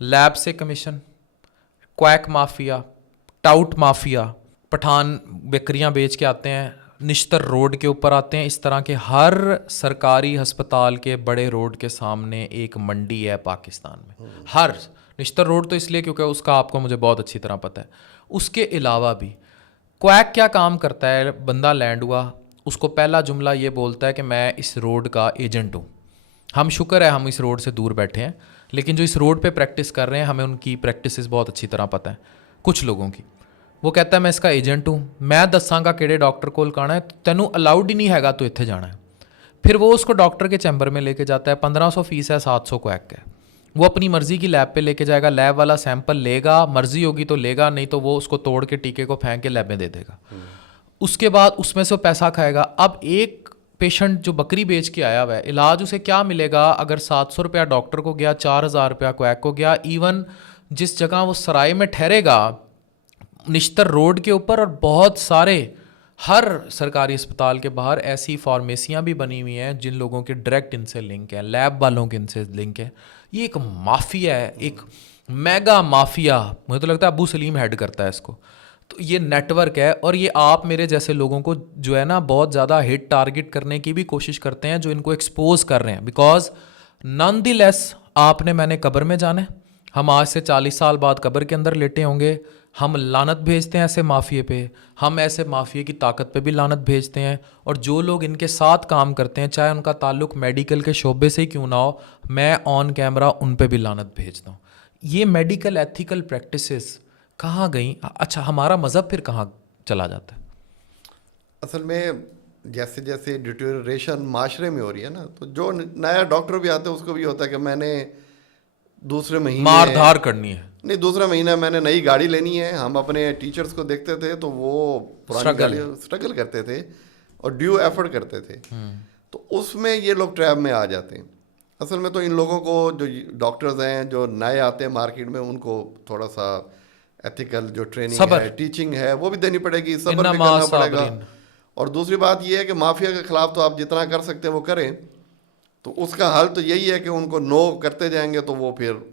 Lab से commission, quack mafia, tout mafia, Pathan बकरियां बेच के आते हैं, निश्तर रोड के ऊपर आते हैं। इस तरह के हर सरकारी अस्पताल के बड़े रोड के सामने एक मंडी है पाकिस्तान में। हर निश्तर रोड तो इसलिए क्योंकि उसका आपको मुझे बहुत अच्छी तरह पता है। उसके अलावा भी क्वैक क्या काम करता है, बंदा लैंड हुआ, उसको पहला जुमला ये बोलता है कि मैं इस रोड का एजेंट हूँ। हम शुक्र है हम इस रोड से दूर बैठे हैं, लेकिन जो इस रोड पे प्रैक्टिस कर रहे हैं हमें उनकी प्रैक्टिसेस बहुत अच्छी तरह पता है कुछ लोगों की। वो कहता है मैं इसका एजेंट हूँ, मैं दसांगा किहड़े डॉक्टर कोल काना है, तैनू अलाउड ही नहीं हैगा तो इत्थे जाना है। फिर वो उसको डॉक्टर के चैम्बर में लेके जाता है, 1500 फीस है, 700 क्वैक है। वो अपनी मर्जी की लैब पे लेके जाएगा, लैब वाला सैंपल लेगा, मर्जी होगी तो लेगा, नहीं तो वो उसको तोड़ के टीके को फेंक के लैब में दे देगा। उसके बाद उसमें से वो पैसा खाएगा। अब एक पेशेंट जो बकरी बेच के आया हुआ है, इलाज उसे क्या मिलेगा अगर 700 रुपया डॉक्टर को गया, 4000 रुपया क्वैक को गया। इवन जिस जगह वो सराय में ठहरेगा निश्तर रोड के ऊपर, और बहुत सारे हर सरकारी अस्पताल के बाहर ऐसी फार्मेसियाँ भी बनी हुई हैं जिन लोगों के डायरेक्ट इनसे लिंक है, लैब वालों के इनसे लिंक है। ये एक माफिया है, एक मेगा माफिया। मुझे तो लगता है अबू सलीम हेड करता है इसको। तो ये नेटवर्क है, और ये आप मेरे जैसे लोगों को जो है ना बहुत ज़्यादा हिट टारगेट करने की भी कोशिश करते हैं, जो इनको एक्सपोज कर रहे हैं। बिकॉज नॉन दी लेस आपने मैंने कब्र में जाना है, हम आज से 40 साल बाद कब्र के अंदर लेटे होंगे। हम लानत भेजते हैं ऐसे माफिए पे, हम ऐसे माफिए की ताकत पे भी लानत भेजते हैं। और जो लोग इनके साथ काम करते हैं, चाहे उनका ताल्लुक मेडिकल के शोबे से ही क्यों ना हो, मैं ऑन कैमरा उन पे भी लानत भेजता हूँ। ये मेडिकल एथिकल प्रैक्टिसेस कहाँ गई? अच्छा, हमारा मज़हब फिर कहाँ चला जाता है? असल में जैसे जैसे डिटेरियोरेशन माशरे में हो रही है ना, तो जो नया डॉक्टर भी आता है उसको भी होता है कि मैंने दूसरे महीने मार धार करनी है। नहीं, दूसरा महीना मैंने नई गाड़ी लेनी है। हम अपने टीचर्स को देखते थे तो वो पुरानी गाड़ी स्ट्रगल करते थे और ड्यू एफर्ट करते थे, तो उसमें ये लोग ट्रैप में आ जाते हैं। असल में तो इन लोगों को, जो डॉक्टर्स हैं जो नए आते हैं मार्केट में, उनको थोड़ा सा एथिकल जो ट्रेनिंग है, टीचिंग है, वो भी देनी पड़ेगी, सब्र भी करना पड़ेगा। और दूसरी बात ये है कि माफिया के खिलाफ तो आप जितना कर सकते हैं वो करें, तो उसका हल तो यही है कि उनको नो करते जाएंगे तो वो फिर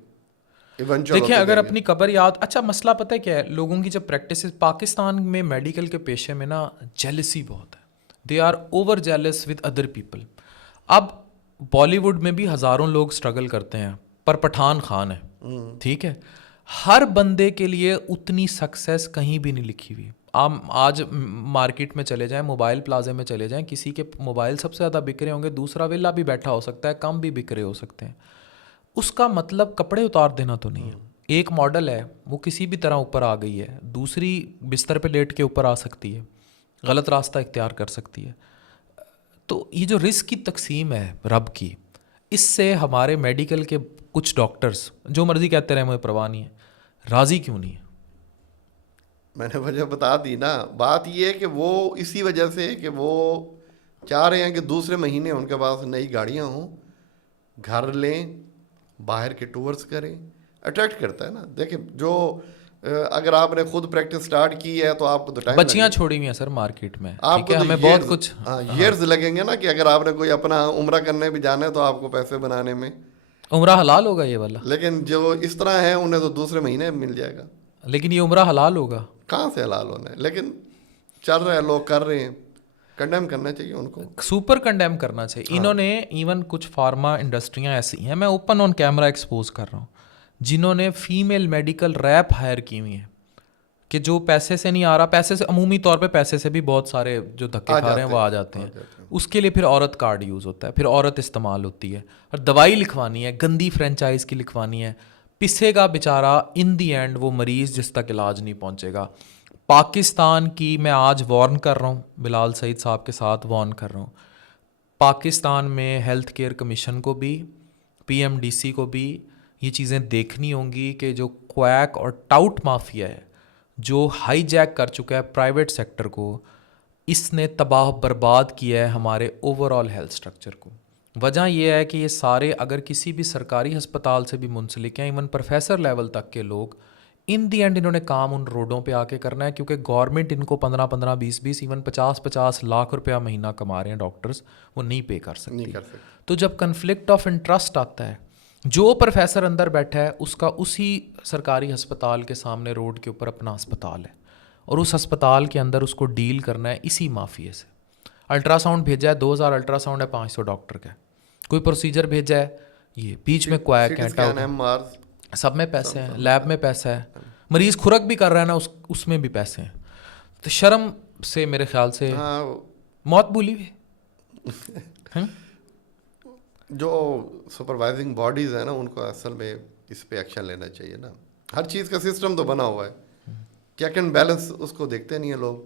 इवेंचुअल देखिए अगर अपनी कब्र याद, अच्छा मसला पता है क्या है, लोगों की जब प्रैक्टिस पाकिस्तान में मेडिकल के पेशे में ना जेलसी बहुत है। They are over jealous with other people. अब बॉलीवुड में भी हज़ारों लोग स्ट्रगल करते हैं, पर पठान खान है, ठीक है, हर बंदे के लिए उतनी सक्सेस कहीं भी नहीं लिखी हुई। आप आज मार्केट में चले जाएं, मोबाइल प्लाजे में चले जाएं, किसी के मोबाइल सबसे ज़्यादा बिक रहे होंगे, दूसरा विला भी बैठा हो सकता है, कम भी बिक रहे हो सकते हैं। उसका मतलब कपड़े उतार देना तो नहीं है। एक मॉडल है, वो किसी भी तरह ऊपर आ गई है, दूसरी बिस्तर पे लेट के ऊपर आ सकती है, गलत रास्ता इख्तियार कर सकती है। तो ये जो रिस्क की तकसीम है रब की, इससे हमारे मेडिकल के कुछ डॉक्टर्स जो मर्जी कहते रहे, मुझे परवाह नहीं है, राज़ी क्यों नहीं है? मैंने वजह बता दी ना। बात ये है कि वो इसी वजह से कि वो चाह रहे हैं कि दूसरे महीने उनके पास नई गाड़ियां हों, घर लें, बाहर के टूर्स करें। अट्रैक्ट करता है ना। देखिए, जो अगर आपने खुद प्रैक्टिस स्टार्ट की है तो आपको तो टाइम, बच्चियां छोड़ी हुई हैं सर मार्केट में, ठीक है, तो हमें बहुत कुछ ईयर्स लगेंगे ना। कि अगर आपने कोई अपना उम्रा करने भी जाना है तो आपको पैसे बनाने में उम्रा हलाल होगा ये वाला, लेकिन जो इस तरह है उन्हें तो दूसरे महीने मिल जाएगा। लेकिन ये उम्रा हलाल होगा कहाँ से हलाल होना है? लेकिन चल रहा है, लोग कर रहे हैं, कंडेम करना चाहिए उनको, सुपर कंडेम करना चाहिए। इन्होंने इवन कुछ फार्मा इंडस्ट्रियां ऐसी हैं, मैं ओपन ऑन कैमरा एक्सपोज कर रहा हूँ, जिन्होंने फीमेल मेडिकल रैप हायर की हुई हैं कि जो पैसे से नहीं आ रहा, पैसे से अमूमी तौर पे पैसे से भी बहुत सारे जो धक्के खा रहे हैं वो आ जाते हैं, उसके लिए फिर औरत कार्ड यूज़ होता है, फिर औरत इस्तेमाल होती है, और दवाई लिखवानी है, गंदी फ्रेंचाइज की लिखवानी है, पिसेगा बेचारा, इन दी एंड वो मरीज़ जिस तक इलाज नहीं पहुंचेगा। पाकिस्तान की मैं आज वार्न कर रहा हूँ, बिलाल सईद साहब के साथ वार्न कर रहा हूँ, पाकिस्तान में हेल्थ केयर कमीशन को भी, पीएमडीसी को भी ये चीज़ें देखनी होंगी कि जो क्वैक और टाउट माफिया है जो हाईजैक कर चुका है प्राइवेट सेक्टर को, इसने तबाह बर्बाद किया है हमारे ओवरऑल हेल्थ स्ट्रक्चर को। वजह यह है कि ये सारे अगर किसी भी सरकारी अस्पताल से भी मुंसलिक हैं, इवन प्रोफेसर लेवल तक के लोग, इन दी एंड इन्होंने काम उन रोडों पे आके करना है, क्योंकि गवर्नमेंट इनको 15-15, 20-20, इवन 50-50 लाख रुपया महीना कमा रहे हैं डॉक्टर्स, वो नहीं पे कर सकती। नहीं कर सकते। तो जब कन्फ्लिक्ट ऑफ इंटरेस्ट आता है, جو پروفیسر اندر بیٹھا ہے اس کا اسی سرکاری ہسپتال کے سامنے روڈ کے اوپر اپنا ہسپتال ہے اور اس ہسپتال کے اندر اس کو ڈیل کرنا ہے اسی مافیے سے. الٹرا ساؤنڈ بھیجا ہے 2000 الٹرا ساؤنڈ ہے 500 ڈاکٹر کا. کوئی پروسیجر بھیجا ہے یہ بیچ میں کویک ہے, سب میں پیسے ہیں, لیب میں پیسہ ہے, مریض کھرک بھی کر رہا ہے نا اس میں بھی پیسے ہیں. تو شرم سے میرے خیال سے موت بولی ہوئی. جو سپروائزنگ باڈیز ہیں نا ان کو اصل میں اس پہ ایکشن لینا چاہیے نا. ہر چیز کا سسٹم تو بنا ہوا ہے, چیک اینڈ بیلنس اس کو دیکھتے نہیں ہیں لوگ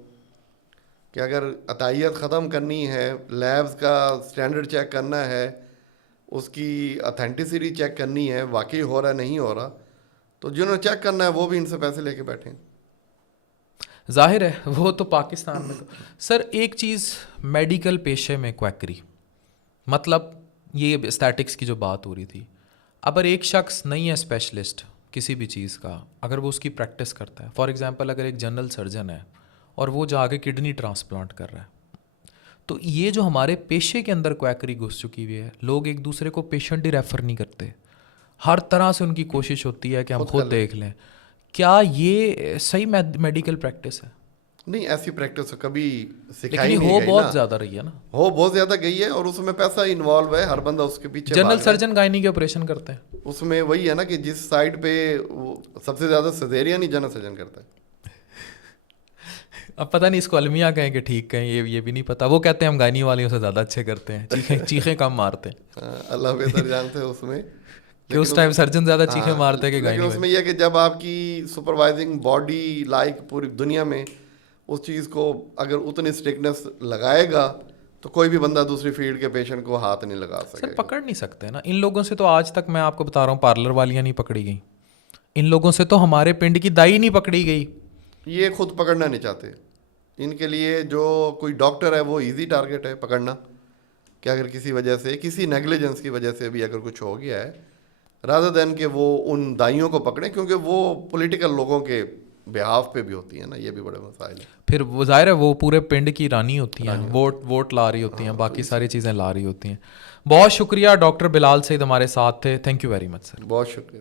کہ اگر عطائیت ختم کرنی ہے, لیبز کا سٹینڈرڈ چیک کرنا ہے, اس کی اتھینٹسٹی چیک کرنی ہے, واقعی ہو رہا ہے نہیں ہو رہا, تو جنہوں نے چیک کرنا ہے وہ بھی ان سے پیسے لے کے بیٹھے ہیں. ظاہر ہے وہ تو پاکستان میں. تو سر ایک چیز میڈیکل پیشے میں کویکری, مطلب یہ اسٹیٹکس کی جو بات ہو رہی تھی, اگر ایک شخص نہیں ہے اسپیشلسٹ کسی بھی چیز کا, اگر وہ اس کی پریکٹس کرتا ہے, فار ایگزامپل اگر ایک جنرل سرجن ہے اور وہ جا کے کڈنی ٹرانسپلانٹ کر رہا ہے, تو یہ جو ہمارے پیشے کے اندر کویکری گھس چکی ہوئی ہے, لوگ ایک دوسرے کو پیشنٹ ہی ریفر نہیں کرتے, ہر طرح سے ان کی کوشش ہوتی ہے کہ ہم خود دیکھ لیں. کیا یہ صحیح میڈیکل پریکٹس ہے؟ نہیں, ایسی پریکٹس کبھی سکھائی لیکن نہیں ہو گئی بہت نا. زیادہ رہی ہے نا, ہو بہت زیادہ گئی ہے اور اس میں پیسہ انوالو ہے, ہر بندہ اس کے پیچھے. جنرل سرجن گائنی کے آپریشن کرتے ہیں, اس میں وہی ہے نا کہ جس سائڈ پہ سب سے زیادہ سیزیرین ہی جنرل سرجن کرتا ہے. اب پتہ نہیں اس کو المیہ کہیں کہ ٹھیک کہیں, یہ بھی نہیں پتا. وہ کہتے ہیں ہم گائنی والیوں سے زیادہ اچھے کرتے ہیں, چیخیں کم مارتے ہیں. اللہ بہتر جانتے ہیں اس میں کہ اس ٹائم سرجن زیادہ چیخیں مارتے ہیں کہ گائنی. لیکن اس میں یہ کہ جب آپ کی سپروائزنگ باڈی لائک پوری دنیا میں اس چیز کو اگر اتنی اسٹرکٹنس لگائے گا تو کوئی بھی بندہ دوسری فیلڈ کے پیشنٹ کو ہاتھ نہیں لگا سکے. سر پکڑ نہیں سکتے نا ان لوگوں سے. تو آج تک میں آپ کو بتا رہا ہوں پارلر والیاں نہیں پکڑی گئیں, ان لوگوں سے تو ہمارے پنڈ کی دائی نہیں پکڑی گئی. یہ خود پکڑنا نہیں چاہتے. ان کے لیے جو کوئی ڈاکٹر ہے وہ ایزی ٹارگیٹ ہے پکڑنا, کہ اگر کسی وجہ سے کسی نیگلیجنس کی وجہ سے بھی اگر کچھ ہو گیا ہے, رادر دین کہ وہ ان دائیوں کو پکڑیں, کیونکہ وہ پولیٹیکل لوگوں کے بہاف پہ بھی ہوتی ہیں نا, یہ بھی بڑے مسائل ہیں. پھر وہ ظاہر ہے وہ پورے پنڈ کی رانی ہوتی ہیں, ووٹ لا رہی ہوتی ہیں, باقی ساری چیزیں لا رہی ہوتی ہیں. بہت شکریہ ڈاکٹر بلال سعید ہمارے ساتھ تھے. تھینک یو ویری مچ سر. بہت شکریہ.